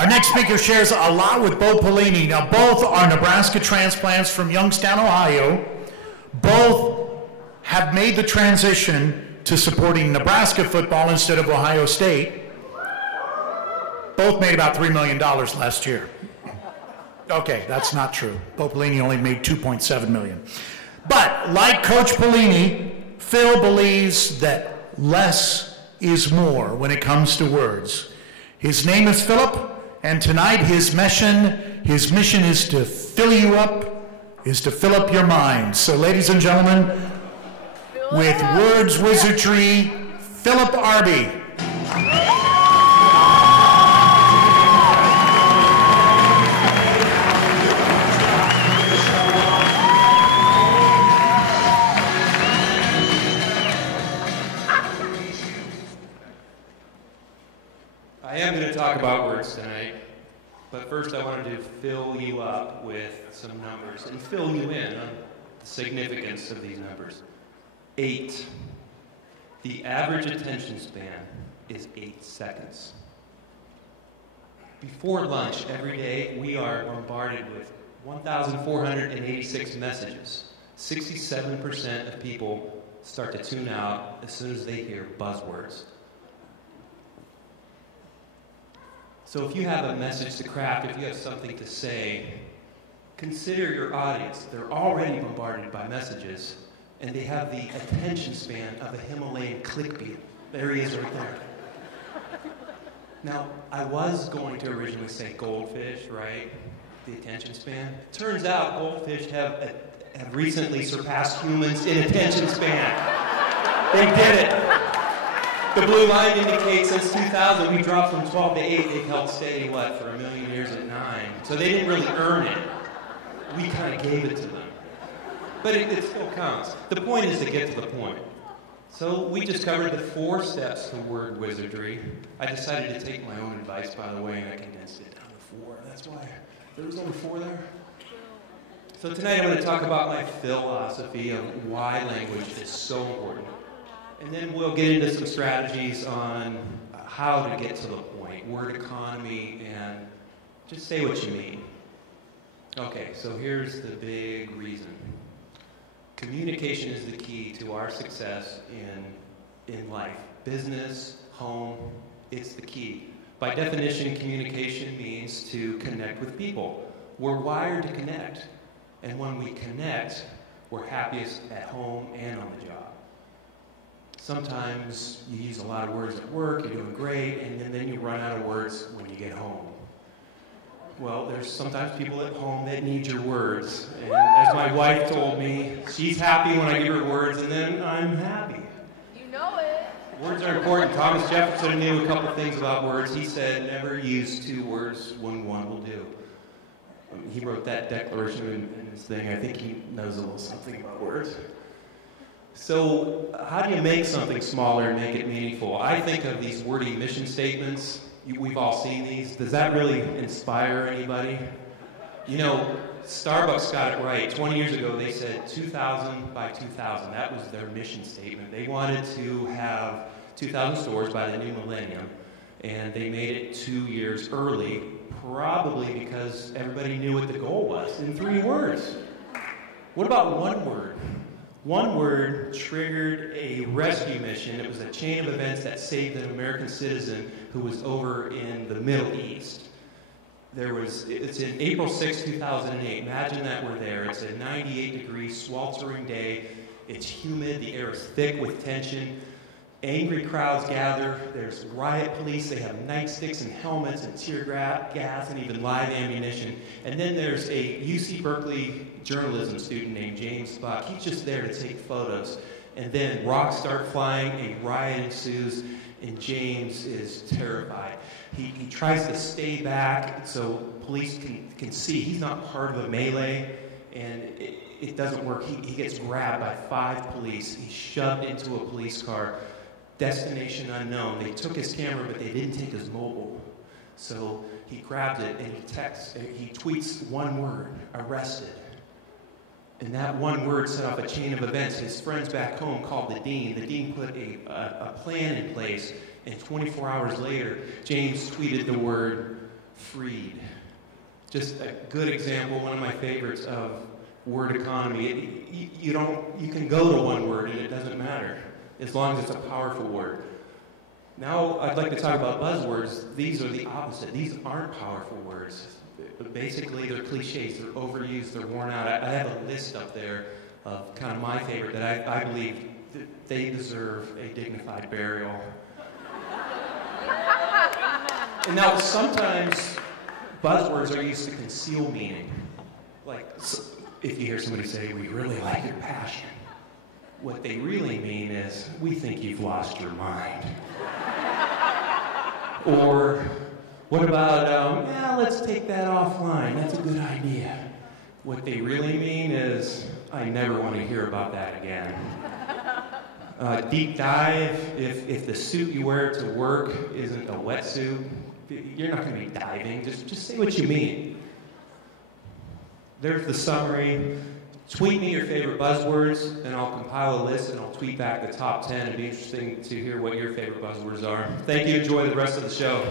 Our next speaker shares a lot with Bo Pelini. Now, both are Nebraska transplants from Youngstown, Ohio. Both have made the transition to supporting Nebraska football instead of Ohio State. Both made about $3 million last year. Okay, that's not true. Bo Pelini only made $2.7 million. But like Coach Pelini, Phil believes that less is more when it comes to words. His name is Philip, and tonight his mission is to fill you up, is to fill up your mind. So ladies and gentlemen, with words wizardry, Philip Arbie. I am going to talk about words tonight, but first I wanted to fill you up with some numbers and fill you in on the significance of these numbers. 8. The average attention span is 8 seconds. Before lunch every day, we are bombarded with 1,486 messages. 67% of people start to tune out as soon as they hear buzzwords. So if you have a message to craft, if you have something to say, consider your audience. They're already bombarded by messages, and they have the attention span of a Himalayan clickbait. There he is right there. Now, I was going to originally say goldfish, right? The attention span. Turns out goldfish have recently surpassed humans in attention span. They did it. The blue line indicates since 2000, we dropped from 12 to 8. They've held steady, what, for 1 million years at 9. So they didn't really earn it. We kind of gave it to them. But it still counts. The point is to get to the point. So we just covered the 4 steps to word wizardry. I decided to take my own advice, by the way, and I condensed it down to 4. That's why there was only 4 there. So tonight I'm going to talk about my philosophy of why language is so important. And then we'll get into some strategies on how to get to the point, word economy, and just say what you mean. Okay, so here's the big reason. Communication is the key to our success in life. Business, home, it's the key. By definition, communication means to connect with people. We're wired to connect. And when we connect, we're happiest at home and on the job. Sometimes you use a lot of words at work, you're doing great, and then you run out of words when you get home. Well, there's sometimes people at home that need your words. And as my wife told me, she's happy when I give her words, and then I'm happy. You know it. Words are important. Thomas Jefferson knew a couple things about words. He said, never use 2 words when one will do. He wrote that declaration in his thing. I think he knows a little something about words. So how do you make something smaller and make it meaningful? I think of these wordy mission statements. We've all seen these. Does that really inspire anybody? You know, Starbucks got it right. 20 years ago, they said 2,000 by 2,000. That was their mission statement. They wanted to have 2,000 stores by the new millennium, and they made it 2 years early, probably because everybody knew what the goal was in 3 words. What about 1 word? 1 word triggered a rescue mission. It was a chain of events that saved an American citizen who was over in the Middle East. It's in April 6, 2008. Imagine that we're there. It's a 98-degree sweltering day. It's humid. The air is thick with tension. Angry crowds gather. There's riot police. They have nightsticks and helmets and tear gas and even live ammunition. And then there's a UC Berkeley journalism student named James Buck. He's just there to take photos. And then rocks start flying, a riot ensues, and James is terrified. He tries to stay back so police can see. He's not part of a melee, and it doesn't work. He gets grabbed by 5 police. He's shoved into a police car. Destination unknown. They took his camera, but they didn't take his mobile. So he grabbed it and he tweets 1 word, arrested. And that 1 word set off a chain of events. His friends back home called the dean. The dean put a plan in place, and 24 hours later, James tweeted the word freed. Just a good example, one of my favorites of word economy. You can go to one word and it doesn't matter, as long as it's a powerful word. Now I'd like to talk about buzzwords. These are the opposite. These aren't powerful words. Basically, they're cliches, they're overused, they're worn out. I have a list up there of kind of my favorite that I believe that they deserve a dignified burial. And now sometimes buzzwords are used to conceal meaning. Like if you hear somebody say, "We really like your passion," what they really mean is, "We think you've lost your mind." Or, what about, "Yeah, let's take that offline. That's a good idea." What they really mean is, "I never want to hear about that again." Deep dive, if the suit you wear to work isn't a wetsuit, you're not going to be diving. Just say what you mean. There's the summary. Tweet me your favorite buzzwords, and I'll compile a list, and I'll tweet back the top 10. It'd be interesting to hear what your favorite buzzwords are. Thank you. Enjoy the rest of the show.